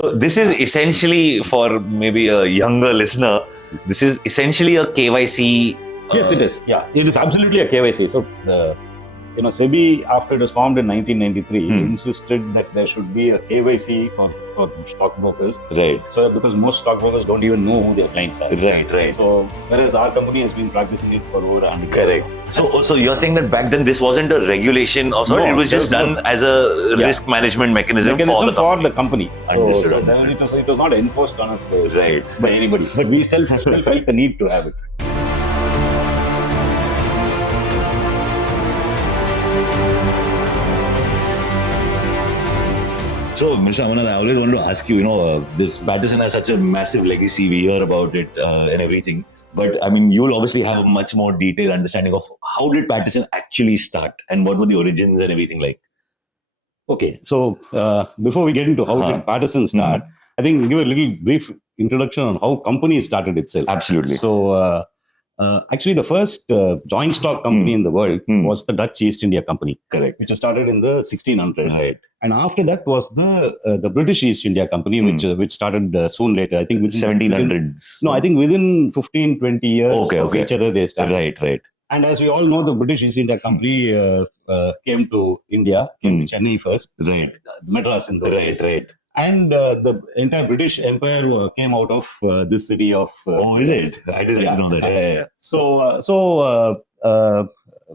So this is essentially, for maybe a younger listener, this is essentially a KYC. Yes, it is. Yeah, it is absolutely a KYC. So, SEBI, after it was formed in 1993, insisted that there should be a KYC for stockbrokers. Right. So, because most stockbrokers don't even know who their clients are. Right. So, whereas our company has been practicing it for over 100 years. Correct. So you're saying that back then this wasn't a regulation or something, it was just done as a risk management mechanism for the company. So it was not enforced on us by anybody, but we still felt the need to have it. So, Mr. Amarnath, I always want to ask you, this Paterson has such a massive legacy. We hear about it and everything. But, I mean, you'll obviously have a much more detailed understanding of how did Paterson actually start and what were the origins and everything like? Okay. So, before we get into how did Paterson start, I think we'll give a little brief introduction on how company started itself. Absolutely. So, actually, the first joint stock company in the world was the Dutch East India Company. Correct. Which was started in the 1600s. Right. And after that was the British East India Company, which started soon later. I think within 1700s. I think within 15-20 years of each other they started. Right. And as we all know, the British East India Company came to India, came to Chennai first. Right. Madras in those days. Right. And the entire British Empire came out of this city of... is it? I didn't know that. Yeah. So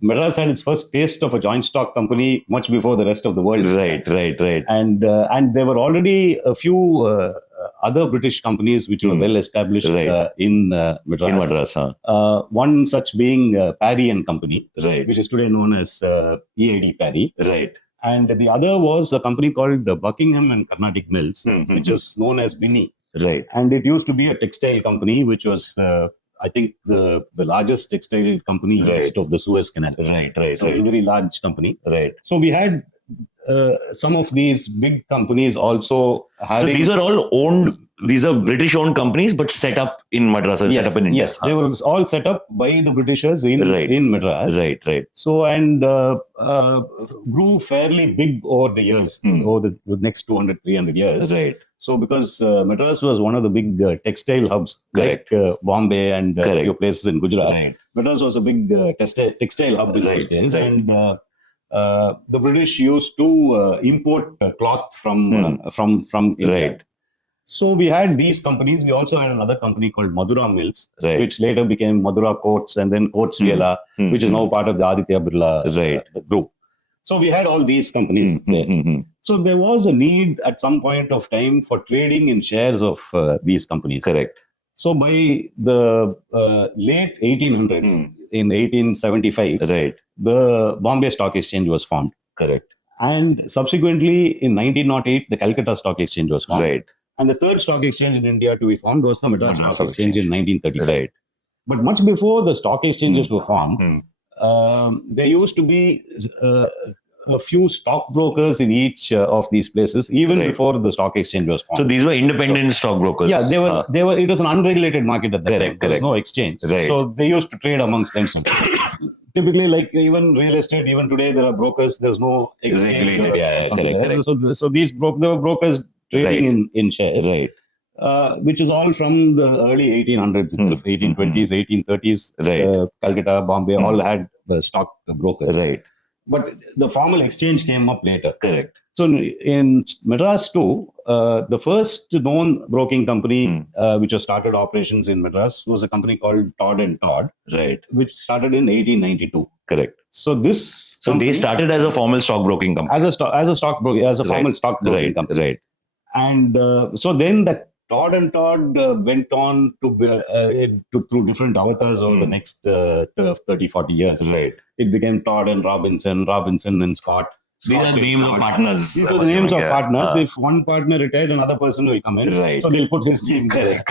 Madras had its first taste of a joint stock company much before the rest of the world. Right. And there were already a few other British companies which were well established in Madras. In Madras, one such being Parry and Company, which is today known as EAD Parry. Right. And the other was a company called Buckingham and Carnatic Mills, which is known as Binny. Right. And it used to be a textile company, which was, I think, the largest textile company east of the Suez Canal. Right. So a very large company. Right. So we had some of these big companies also having... So these were all owned, these are British-owned companies, but set up in Madras, set up in India. Yes, they were all set up by the Britishers in Madras. Right. So, and grew fairly big over the years, over the next 200, 300 years. Right. So, because Madras was one of the big textile hubs, like Bombay and a few places in Gujarat. Right. Madras was a big textile hub in those days. And the British used to import cloth from India. Right. So we had these companies. We also had another company called Madura Mills, which later became Madura Coats and then Coats Viela, which is now part of the Aditya Birla group. So we had all these companies. So there was a need at some point of time for trading in shares of these companies. Correct. So by the late 1800s, in 1875, the Bombay Stock Exchange was formed. Correct. And subsequently, in 1908, the Calcutta Stock Exchange was formed. Right. And the third stock exchange in India to be formed was the Madras Stock Exchange in 1935. Right. But much before the stock exchanges were formed, there used to be a few stockbrokers in each of these places, even before the stock exchange was formed. So these were independent stockbrokers. Yeah, they were. It was an unregulated market at that time. There was no exchange. Right. So they used to trade amongst themselves. Typically, like even real estate, even today there are brokers. There's no exchange. Correct. So there were brokers trading in shares. Right. Which is all from the early 1800s itself, 1820s, 1830s. Calcutta, Bombay, all had stock brokers. Right. But the formal exchange came up later. Correct. So in Madras too, the first known broking company which has started operations in Madras was a company called Todd and Todd, which started in 1892. Correct. So this they started as a formal stockbroking company. As a formal stockbroking company. Right. And so then that Todd and Todd went on to through different avatars over the next 30, 40 years. Right. It became Todd and Robinson and Scott. These are the names of partners. These are the names of partners. If one partner retired, another person will come in. Right. So they'll put his name correct.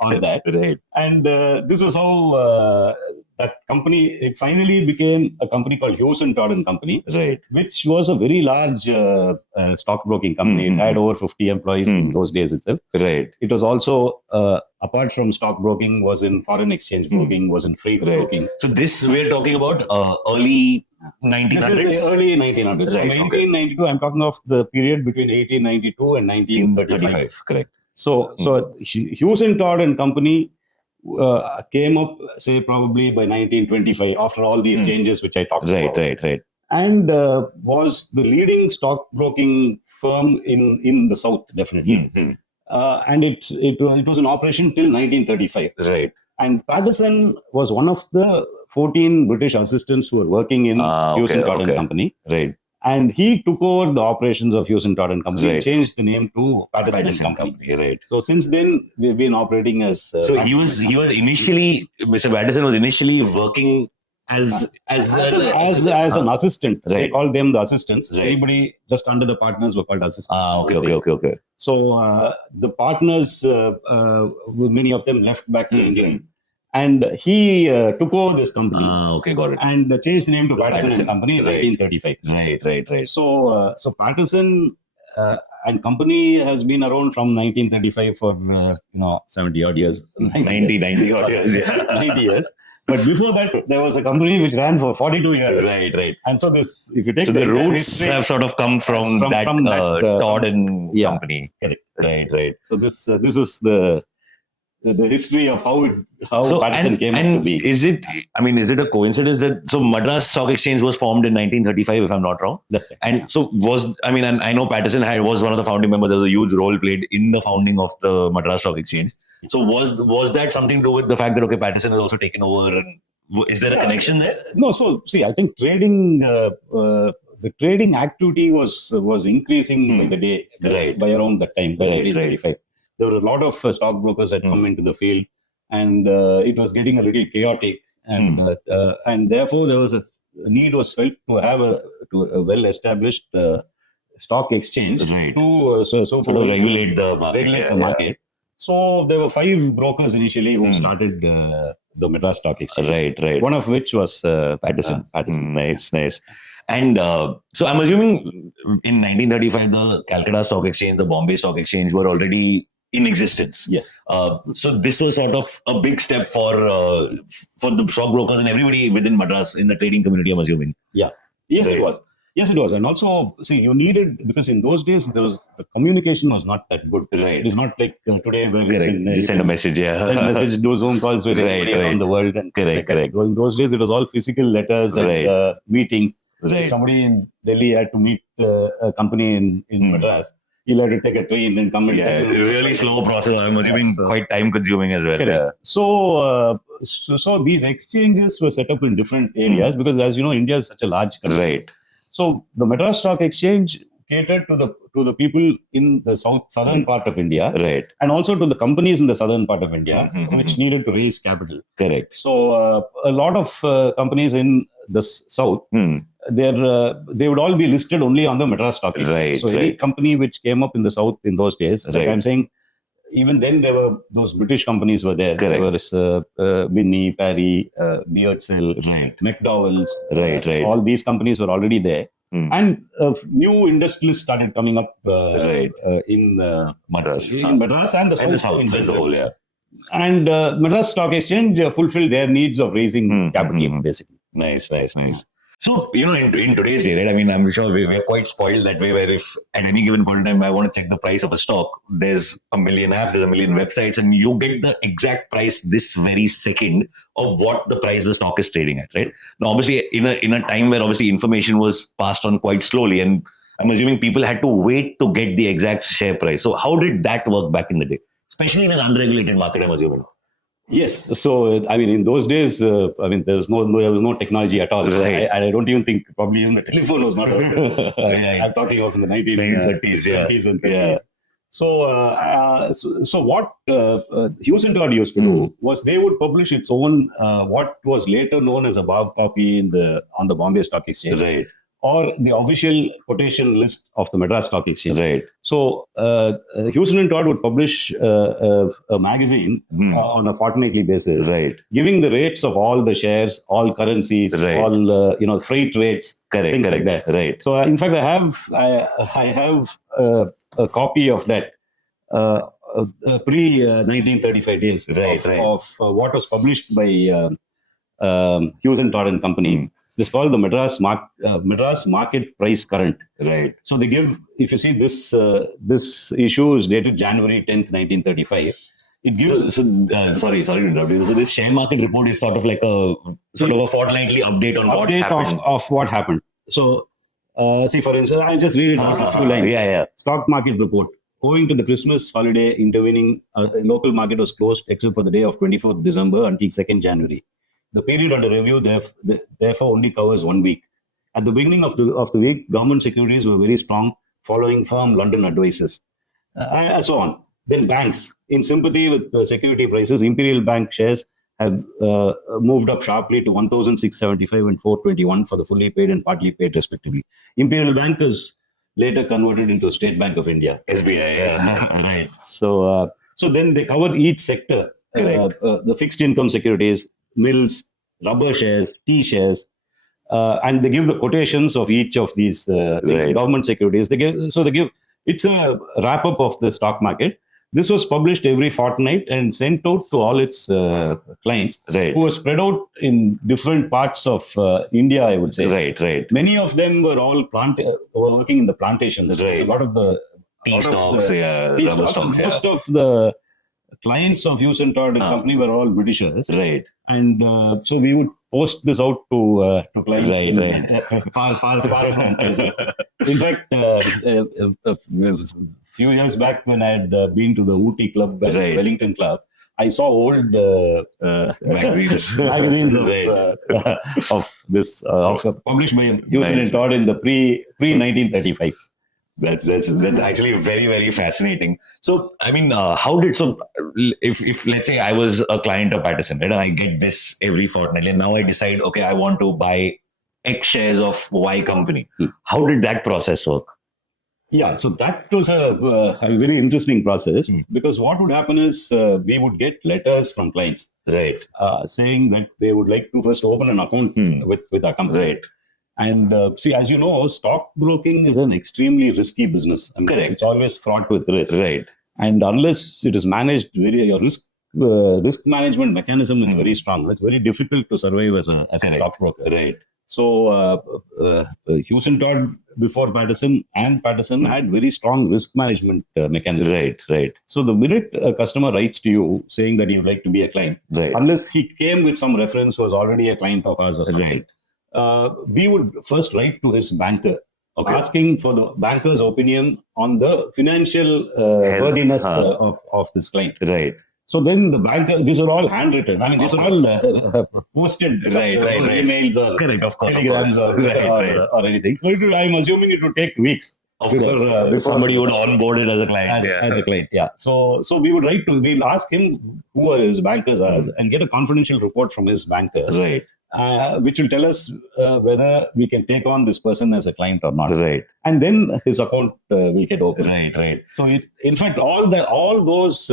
on that. Right. And this is how that company, it finally became a company called Hughes and Todd and Company, which was a very large stockbroking company. It had over 50 employees in those days itself. Right. It was also a apart from stockbroking, was in foreign exchange broking, was in freight broking. So this we're talking about early 1900s? This is early 1900s. Right, From 1892, I'm talking of the period between 1892 and 1935. Correct. So Hughes and Todd and Company came up, say, probably by 1925, after all these changes which I talked about. Right. And was the leading stockbroking firm in the South, definitely. And it was in operation till 1935. Right. And Paterson was one of the 14 British assistants who were working in Hughes and Todd and Company. Right. And he took over the operations of Hughes and Todd and Company and changed the name to Paterson and Company. Right. So since then, we've been operating as... so he was initially, Mr. Paterson was initially working as an assistant. Right. They called them the assistants. Right. Everybody just under the partners were called assistants. Okay. So the partners, many of them left back to England. And he took over this company. Got it. And changed the name to Paterson and Company in 1935. Right. So Paterson and Company has been around from 1935 for 70 odd years. 90 odd years. Yeah. 90 years. But before that, there was a company which ran for 42 years. Right. And so this, if you take the roots have sort of come from that Todd and Company. Correct. Right. So this is the history of how Paterson came up to be. Is it a coincidence that Madras Stock Exchange was formed in 1935, if I'm not wrong? That's right. And so and I know Paterson was one of the founding members. There was a huge role played in the founding of the Madras Stock Exchange. So was that something to do with the fact that Paterson has also taken over? And is there a connection there? No. So see, I think trading, the trading activity was increasing by the day, by around that time, by 1935. There were a lot of stockbrokers that come into the field, and it was getting a little chaotic, and therefore there was a need was felt to have a well-established stock exchange to sort of regulate the market. So there were 5 brokers initially who started the Madras Stock Exchange. Right. One of which was Paterson. Nice. And so I'm assuming in 1935, the Calcutta Stock Exchange, the Bombay Stock Exchange were already in existence. Yes. So this was sort of a big step for the stockbrokers and everybody within Madras in the trading community, I'm assuming. Yeah. Yes, it was. And also, see, you needed, because in those days, the communication was not that good. Right. It is not like today where you send a message, send a message, do Zoom calls with everybody around the world. And correct. In those days, it was all physical letters and meetings. Right. If somebody in Delhi had to meet a company in Madras, he'll have to take a train and come and really slow process. I'm assuming quite time consuming as well. Correct. So these exchanges were set up in different areas because, as you know, India is such a large country. Right. So the Madras Stock Exchange catered to the people in the southern part of India, right, and also to the companies in the southern part of India, which needed to raise capital. Correct. So a lot of companies in the south, they would all be listed only on the Madras Stock Exchange. Right. So any company which came up in the south in those days, like I'm saying, even then there were those British companies were there. Correct. There was Binney, Parry, Beardsell, McDowell's. Right. All these companies were already there. And new industrialists started coming up in Madras. In Madras and the south as a whole, And Madras Stock Exchange fulfilled their needs of raising capital, basically. Nice. So, in today's day, right, I mean, I'm sure we're quite spoiled that way, where if at any given point in time I want to check the price of a stock, there's a million apps, there's a million websites, and you get the exact price this very second of what the price the stock is trading at, right? Now, obviously, in a time where obviously information was passed on quite slowly, and I'm assuming people had to wait to get the exact share price. So how did that work back in the day? Especially in an unregulated market, I'm assuming. Yes. So, I mean, in those days, there was no technology at all. Right. I don't even think probably even the telephone was not around. I'm talking of in the 1930s and 30s. So what Hughes and Todd used to do was they would publish its own what was later known as a BAV copy on the Bombay Stock Exchange. Right. Or the official quotation list of the Madras Stock Exchange. Right. So, Hughes and Todd would publish a magazine on a fortnightly basis, right, giving the rates of all the shares, all currencies, right, all freight rates, things like that. Right. So, in fact, I have a copy of that. pre-1935 days of what was published by Hughes and Todd and Company. It's called the Madras Market Price Current. Right. So they give, if you see this, this issue is dated January 10th, 1935. It gives. Sorry to interrupt you. So this share market report is sort of like a fortnightly update on what's happened. Of what happened. So, see, for instance, I'll just read it out a few lines. Yeah. Stock market report. Owing to the Christmas holiday intervening, the local market was closed except for the day of 24th December until 2nd January. The period under review therefore only covers 1 week. At the beginning of the week, government securities were very strong, following firm London advices, and so on. Then banks, in sympathy with the security prices, Imperial Bank shares have moved up sharply to 1,675 and 421 for the fully paid and partly paid, respectively. Imperial Bank is later converted into State Bank of India, SBI. Yeah. Right. So then they cover each sector, the fixed income securities, mills, rubber shares, tea shares, and they give the quotations of each of these government securities. They give it's a wrap up of the stock market. This was published every fortnight and sent out to all its clients, who were spread out in different parts of India, I would say. Right. Many of them were all were working in the plantations. Right. So a lot of the tea stocks, rubber stocks. Most of the clients of Hughes and Todd and Company were all Britishers. Right. And so we would post this out to clients. Right. Far from places. In fact, a few years back when I had been to the Ooty Club, Wellington Club, I saw old magazines of this published by Hughes and Todd in the pre-1935. That's actually very, very fascinating. So, I mean, if let's say I was a client of Paterson, right, and I get this every fortnight, and now I decide, okay, I want to buy X shares of Y company. How did that process work? Yeah, so that was a very interesting process, because what would happen is we would get letters from clients, saying that they would like to first open an account with our company. Right. And see, as you know, stockbroking is an extremely risky business. I mean, correct. It's always fraught with risk. Right. And unless it is managed, your risk management mechanism is very strong. It's very difficult to survive as a stockbroker. Right. So Hughes and Todd before Paterson and Paterson had very strong risk management mechanism. Right. So the minute a customer writes to you saying that you'd like to be a client, unless he came with some reference who was already a client of ours or something, we would first write to his banker, asking for the banker's opinion on the financial worthiness of this client. Right. So then the banker, these are all handwritten. I mean, these are all posted emails or telegrams or anything. So I'm assuming it would take weeks. Before somebody would onboard it as a client. As a client, yeah. So we would we'll ask him who are his bankers are and get a confidential report from his banker. Right. Which will tell us whether we can take on this person as a client or not. Right. And then his account will get open. Right. So in fact, all those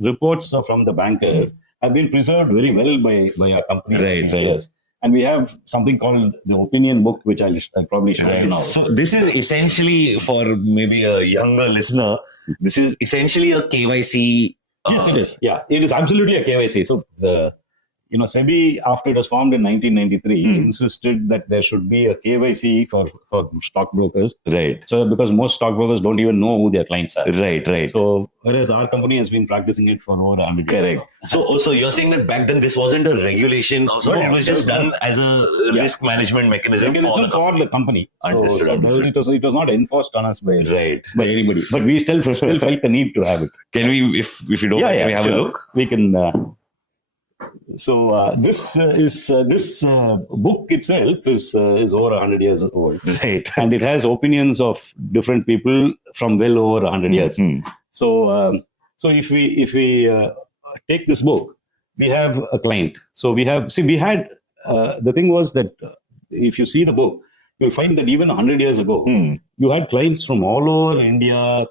reports from the bankers have been preserved very well by our company. Right. And we have something called the opinion book, which I'll probably show you now. So this is essentially, for maybe a younger listener, this is essentially a KYC. Yes, it is. Yeah, it is absolutely a KYC. So SEBI, after it was formed in 1993, insisted that there should be a KYC for stockbrokers. Right. So because most stockbrokers don't even know who their clients are. Right. So whereas our company has been practicing it for over 100 years. Correct. So also you're saying that back then this wasn't a regulation, also it was just done as a risk management mechanism for the company. So it was not enforced on us by anybody. But we still felt the need to have it. Can we, if you don't mind, can we have a look? We can. So this book itself is over 100 years old, right? And it has opinions of different people from well over 100 years. So if we take this book, we have a client. So we had the thing was that if you see the book, you'll find that even 100 years ago, you had clients from all over India.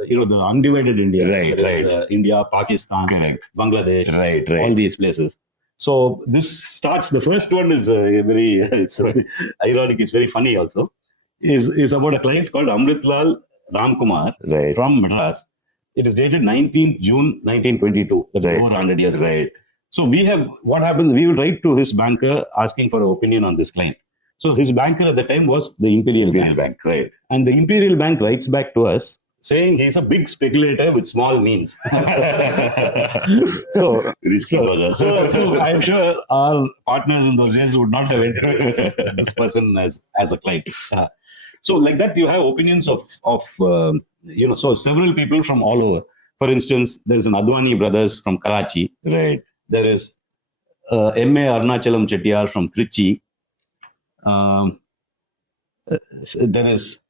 The undivided India, right. India, Pakistan, Bangladesh, right. all these places. So this starts. The first one is it's ironic. It's very funny also. Is about a client called Amritlal Ramkumar from Madras, It is dated 19th June 1922. That's over 100 years. Right. So what happens, we will write to his banker asking for an opinion on this client. So his banker at the time was the Imperial Bank. Right. And the Imperial Bank writes back to us saying he's a big speculator with small means. so I'm sure our partners in those days would not have entered this person as a client. So like that, you have opinions of so several people from all over. For instance, there's an Advani brothers from Karachi. Right. There is M.A. Arnachalam Chettiar from Trichy. There is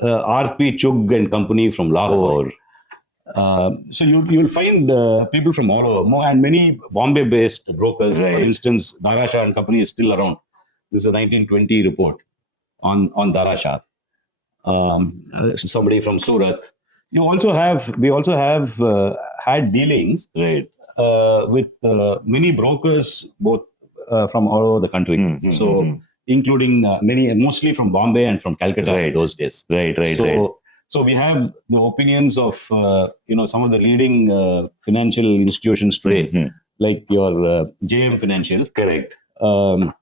R.P. Chugg and Company from Lahore. So you'll find people from all over, and many Bombay-based brokers. Right. For instance, Dara Shah and Company is still around. This is a 1920 report on Dara Shah. Somebody from Surat. We also have had dealings, Right, with many brokers, both from all over the country. Including mostly from Bombay and from Calcutta in those days. Right. So we have the opinions of some of the leading financial institutions today, like your JM Financial. Correct. JM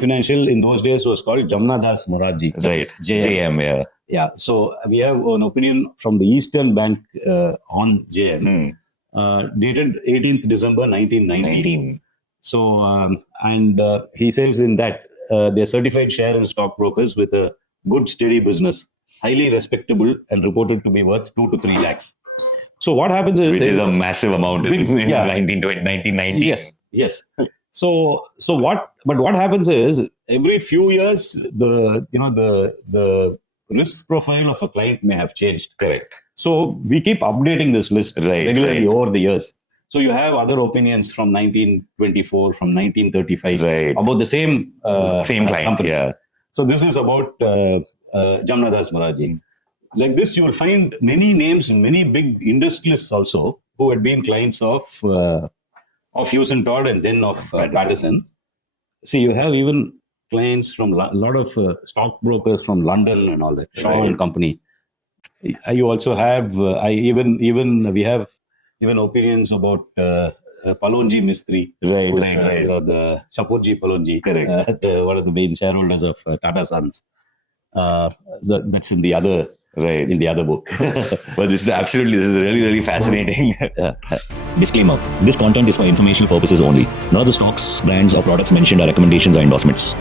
Financial in those days was called Jamnadas Moraji. Right. JM, yeah. Yeah. So we have an opinion from the Eastern Bank on JM, dated 18th December 1919. So, he says in that they're certified share and stockbrokers with a good, steady business, highly respectable, and reported to be worth 2 to 3 lakhs. So what happens is... Which is a massive amount in 1990. Yes. So what happens is every few years, the risk profile of a client may have changed. Correct. So we keep updating this list regularly over the years. So you have other opinions from 1924, from 1935 about the same client company. Yeah. So this is about Jamnadas Moraji. Like this, you will find many names, many big industrialists also who had been clients of Hughes and Todd and then of Paterson. See, you have even clients from a lot of stockbrokers from London and all that, Shaw and Company. You also have we have even opinions about Palonji Mistry. Right. The Shapurji Palonji. Correct. One of the main shareholders of Tata Sons. That's in the other in the other book. But this is really fascinating. Disclaimer: this content is for informational purposes only. None of the stocks, brands, or products mentioned are recommendations or endorsements.